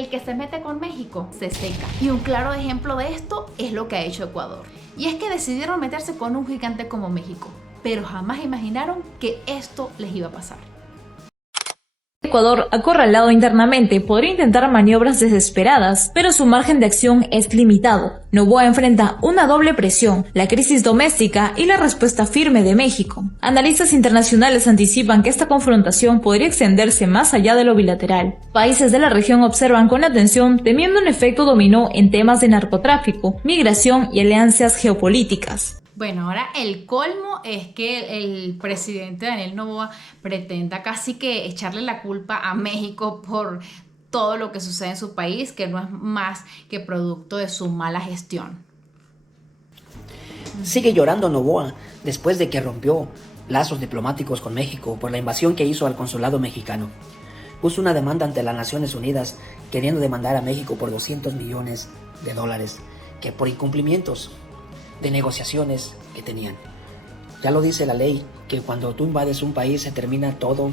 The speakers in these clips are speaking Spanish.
el que se mete con México se seca. Y un claro ejemplo de esto es lo que ha hecho Ecuador. Y es que decidieron meterse con un gigante como México, pero jamás imaginaron que esto les iba a pasar. Ecuador, acorralado internamente, podría intentar maniobras desesperadas, pero su margen de acción es limitado. Noboa enfrenta una doble presión, la crisis doméstica y la respuesta firme de México. Analistas internacionales anticipan que esta confrontación podría extenderse más allá de lo bilateral. Países de la región observan con atención, temiendo un efecto dominó en temas de narcotráfico, migración y alianzas geopolíticas. Bueno, ahora el colmo es que el presidente Daniel Noboa pretenda casi que echarle la culpa a México por todo lo que sucede en su país, que no es más que producto de su mala gestión. Sigue llorando Noboa después de que rompió lazos diplomáticos con México por la invasión que hizo al consulado mexicano. Puso una demanda ante las Naciones Unidas queriendo demandar a México por $200 millones que por incumplimientos de negociaciones que tenían. Ya lo dice la ley, que cuando tú invades un país se termina todo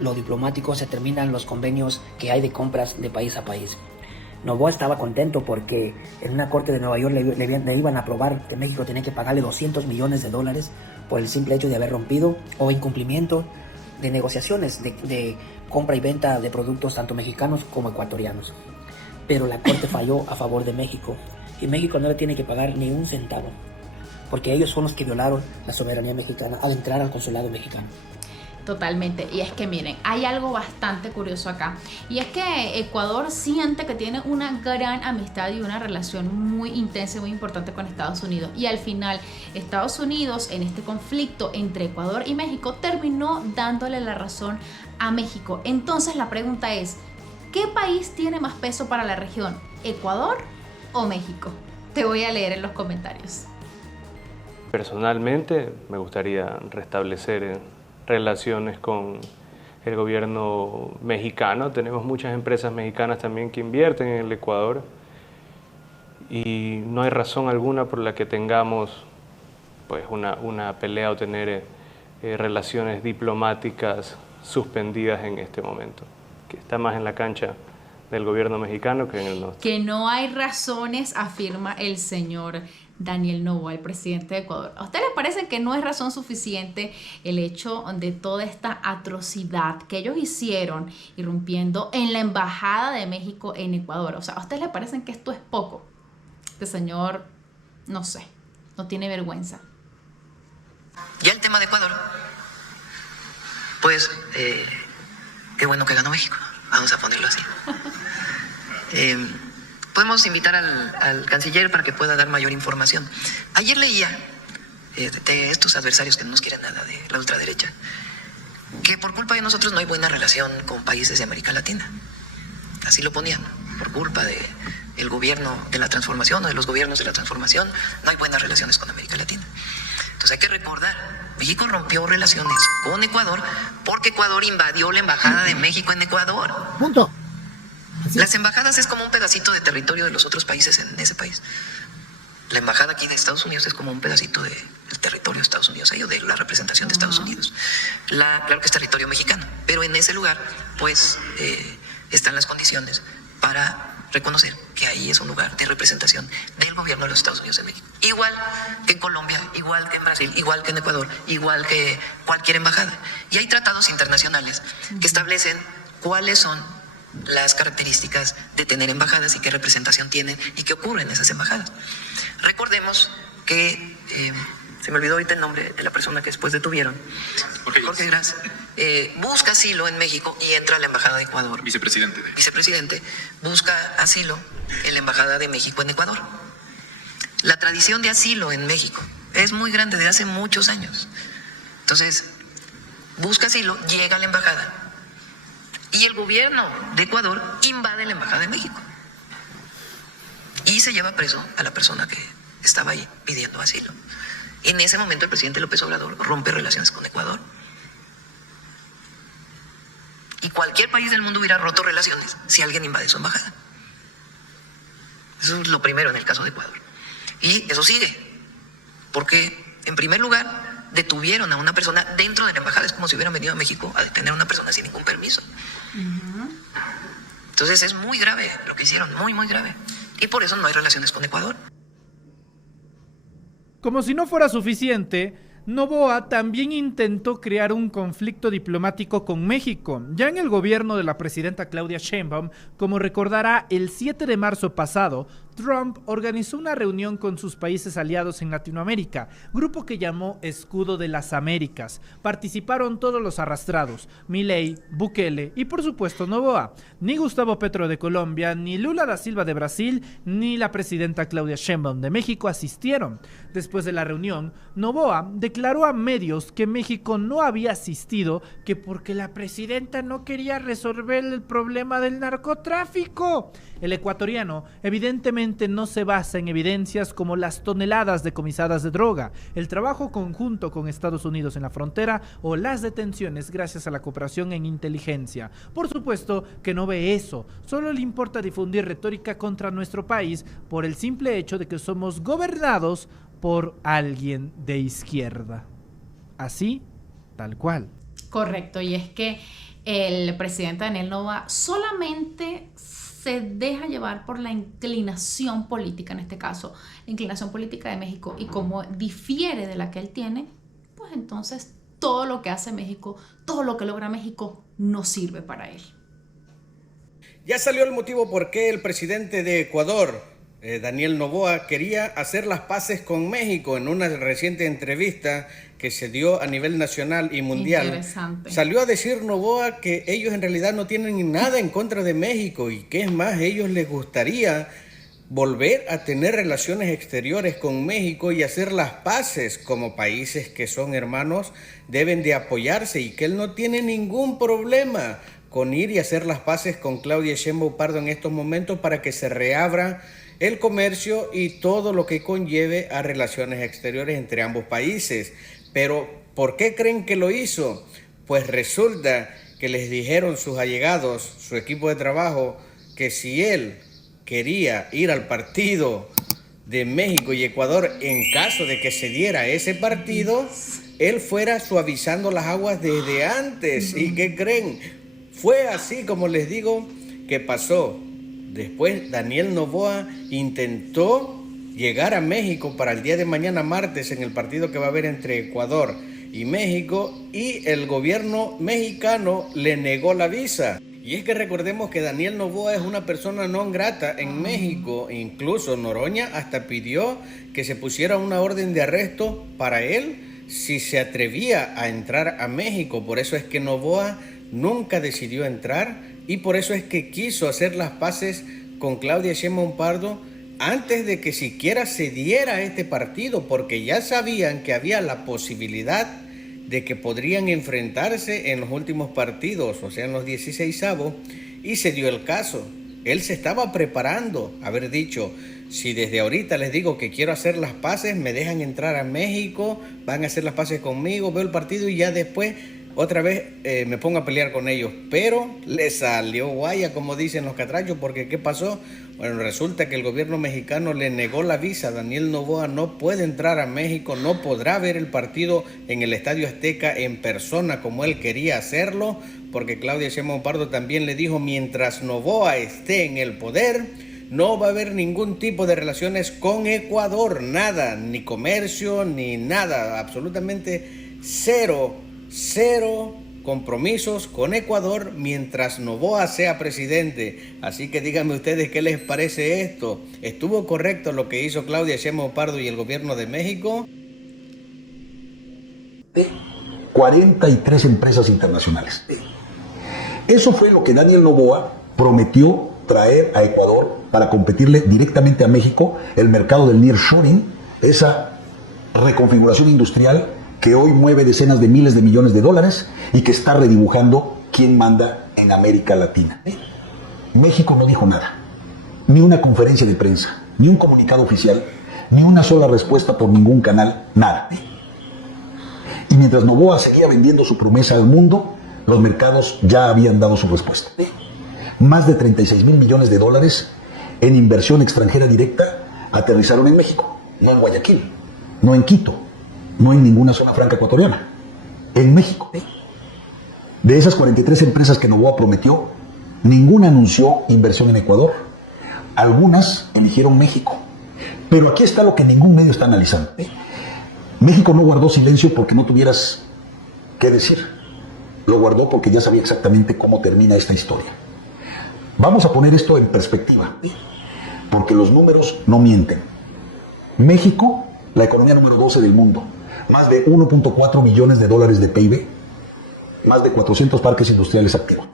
lo diplomático, se terminan los convenios que hay de compras de país a país. Noboa estaba contento porque en una corte de Nueva York le iban a aprobar que México tenía que pagarle $200 millones por el simple hecho de haber rompido o incumplimiento de negociaciones de compra y venta de productos tanto mexicanos como ecuatorianos. Pero la corte falló a favor de México. Y México no le tiene que pagar ni un centavo, porque ellos son los que violaron la soberanía mexicana al entrar al consulado mexicano. Totalmente, y es que miren, hay algo bastante curioso acá, y es que Ecuador siente que tiene una gran amistad y una relación muy intensa y muy importante con Estados Unidos, y al final Estados Unidos en este conflicto entre Ecuador y México terminó dándole la razón a México. Entonces la pregunta es, ¿qué país tiene más peso para la región? ¿Ecuador o México? Te voy a leer en los comentarios. Personalmente me gustaría restablecer relaciones con el gobierno mexicano. Tenemos muchas empresas mexicanas también que invierten en el Ecuador y no hay razón alguna por la que tengamos pues una pelea o tener relaciones diplomáticas suspendidas en este momento, que está más en la cancha del gobierno mexicano que en el nuestro. Que no hay razones, afirma el señor Daniel Noboa, el presidente de Ecuador. ¿A ustedes les parece que no es razón suficiente el hecho de toda esta atrocidad que ellos hicieron irrumpiendo en la embajada de México en Ecuador? O sea, ¿a ustedes les parece que esto es poco? Este señor, no sé, no tiene vergüenza. Ya el tema de Ecuador, pues, qué bueno que ganó México. Vamos a ponerlo así. Podemos invitar al canciller para que pueda dar mayor información. Ayer leía de estos adversarios que no nos quieren nada de la ultraderecha, que por culpa de nosotros no hay buena relación con países de América Latina. Así lo ponían. Por culpa del gobierno de la transformación o de los gobiernos de la transformación, no hay buenas relaciones con América Latina. Entonces hay que recordar, México rompió relaciones con Ecuador porque Ecuador invadió la embajada de México en Ecuador. Punto. Las embajadas es como un pedacito de territorio de los otros países en ese país. La embajada aquí de Estados Unidos es como un pedacito del territorio de Estados Unidos, o de la representación de Estados Unidos. Claro que es territorio mexicano, pero en ese lugar, pues, están las condiciones para reconocer que ahí es un lugar de representación del gobierno de los Estados Unidos en México. Igual que en Colombia, igual que en Brasil, igual que en Ecuador, igual que cualquier embajada. Y hay tratados internacionales que establecen cuáles son las características de tener embajadas y qué representación tienen y qué ocurre en esas embajadas. Recordemos que, se me olvidó ahorita el nombre de la persona que después detuvieron, Jorge Gras, busca asilo en México y entra a la embajada de Ecuador. Vicepresidente, busca asilo en la embajada de México en Ecuador. La tradición de asilo en México es muy grande, desde hace muchos años. Entonces, busca asilo, llega a la embajada y el gobierno de Ecuador invade la embajada de México y se lleva preso a la persona que estaba ahí pidiendo asilo. En ese momento el presidente López Obrador rompe relaciones con Ecuador. Y cualquier país del mundo hubiera roto relaciones si alguien invade su embajada. Eso es lo primero en el caso de Ecuador. Y eso sigue, porque en primer lugar detuvieron a una persona dentro de la embajada. Es como si hubieran venido a México a detener a una persona sin ningún permiso. Entonces es muy grave lo que hicieron, muy, muy grave. Y por eso no hay relaciones con Ecuador. Como si no fuera suficiente, Noboa también intentó crear un conflicto diplomático con México. Ya en el gobierno de la presidenta Claudia Sheinbaum, como recordará, el 7 de marzo pasado, Trump organizó una reunión con sus países aliados en Latinoamérica, grupo que llamó Escudo de las Américas. Participaron todos los arrastrados, Milei, Bukele y por supuesto Noboa. Ni Gustavo Petro de Colombia, ni Lula da Silva de Brasil, ni la presidenta Claudia Sheinbaum de México asistieron. Después de la reunión, Noboa declaró a medios que México no había asistido, que porque la presidenta no quería resolver el problema del narcotráfico. El ecuatoriano evidentemente no se basa en evidencias como las toneladas decomisadas de droga, el trabajo conjunto con Estados Unidos en la frontera o las detenciones gracias a la cooperación en inteligencia. Por supuesto que no ve eso, solo le importa difundir retórica contra nuestro país por el simple hecho de que somos gobernados por alguien de izquierda. Así, tal cual. Correcto, y es que el presidente Daniel Noboa solamente se deja llevar por la inclinación política, en este caso, la inclinación política de México, y como difiere de la que él tiene, pues entonces todo lo que hace México, todo lo que logra México, no sirve para él. Ya salió el motivo por qué el presidente de Ecuador, Daniel Noboa, quería hacer las paces con México. En una reciente entrevista que se dio a nivel nacional y mundial, salió a decir Noboa que ellos en realidad no tienen nada en contra de México y que es más, ellos les gustaría volver a tener relaciones exteriores con México y hacer las paces. Como países que son hermanos deben de apoyarse y que él no tiene ningún problema con ir y hacer las paces con Claudia Sheinbaum Pardo en estos momentos para que se reabra el comercio y todo lo que conlleve a relaciones exteriores entre ambos países. Pero, ¿por qué creen que lo hizo? Pues resulta que les dijeron sus allegados, su equipo de trabajo, que si él quería ir al partido de México y Ecuador, en caso de que se diera ese partido, él fuera suavizando las aguas desde antes. ¿Y qué creen? Fue así como les digo que pasó. Después Daniel Noboa intentó llegar a México para el día de mañana martes en el partido que va a haber entre Ecuador y México, y el gobierno mexicano le negó la visa. Y es que recordemos que Daniel Noboa es una persona non grata en México. Incluso Noroña hasta pidió que se pusiera una orden de arresto para él si se atrevía a entrar a México. Por eso es que Noboa nunca decidió entrar y por eso es que quiso hacer las paces con Claudia Sheinbaum Pardo antes de que siquiera se diera este partido, porque ya sabían que había la posibilidad de que podrían enfrentarse en los últimos partidos, o sea, en los 16avos, y se dio el caso. Él se estaba preparando, haber dicho, si desde ahorita les digo que quiero hacer las paces, me dejan entrar a México, van a hacer las paces conmigo, veo el partido y ya después otra vez me pongo a pelear con ellos. Pero le salió guaya, como dicen los catrachos, porque ¿qué pasó? Bueno, resulta que el gobierno mexicano le negó la visa. Daniel Noboa no puede entrar a México, no podrá ver el partido en el Estadio Azteca en persona como él quería hacerlo, porque Claudia Sheinbaum Pardo también le dijo, mientras Noboa esté en el poder, no va a haber ningún tipo de relaciones con Ecuador, nada, ni comercio, ni nada, absolutamente cero compromisos con Ecuador mientras Noboa sea presidente. Así que díganme ustedes qué les parece esto. ¿Estuvo correcto lo que hizo Claudia Sheinbaum Pardo y el gobierno de México? 43 empresas internacionales. Eso fue lo que Daniel Noboa prometió traer a Ecuador para competirle directamente a México, el mercado del nearshoring, esa reconfiguración industrial que hoy mueve decenas de miles de millones de dólares y que está redibujando quién manda en América Latina. México no dijo nada, ni una conferencia de prensa, ni un comunicado oficial, ni una sola respuesta por ningún canal, nada. Y mientras Noboa seguía vendiendo su promesa al mundo, los mercados ya habían dado su respuesta. Más de 36 mil millones de dólares en inversión extranjera directa aterrizaron en México, no en Guayaquil, no en Quito, no en ninguna zona franca ecuatoriana, en México. De esas 43 empresas que Noboa prometió, Ninguna anunció inversión en Ecuador. Algunas eligieron México. Pero aquí está lo que ningún medio está analizando. México no guardó silencio porque no tuvieras qué decir. Lo guardó porque ya sabía exactamente cómo termina esta historia. Vamos a poner esto en perspectiva, porque los números no mienten. México, la economía número 12 del mundo, más de 1.4 millones de dólares de PIB, más de 400 parques industriales activos,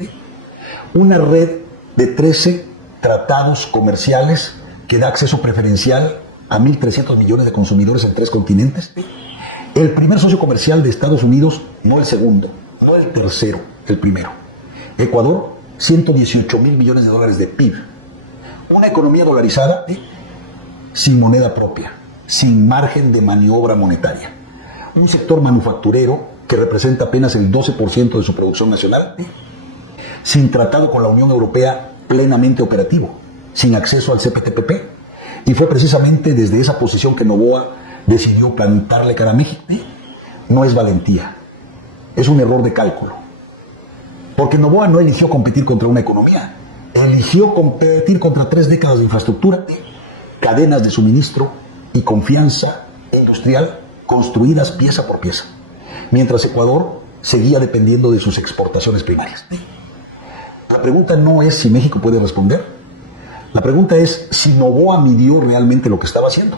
una red de 13 tratados comerciales que da acceso preferencial a 1.300 millones de consumidores en 3 continentes, el primer socio comercial de Estados Unidos, no el segundo, no el tercero, el primero. Ecuador, 118.000 millones de dólares de PIB, una economía dolarizada sin moneda propia, sin margen de maniobra monetaria, un sector manufacturero que representa apenas el 12% de su producción nacional, sin tratado con la Unión Europea plenamente operativo, sin acceso al CPTPP, y fue precisamente desde esa posición que Noboa decidió plantarle cara a México. No es valentía, es un error de cálculo, porque Noboa no eligió competir contra una economía, eligió competir contra 3 décadas de infraestructura, cadenas de suministro y confianza industrial construidas pieza por pieza, mientras Ecuador seguía dependiendo de sus exportaciones primarias. La pregunta no es si México puede responder, la pregunta es si Noboa midió realmente lo que estaba haciendo.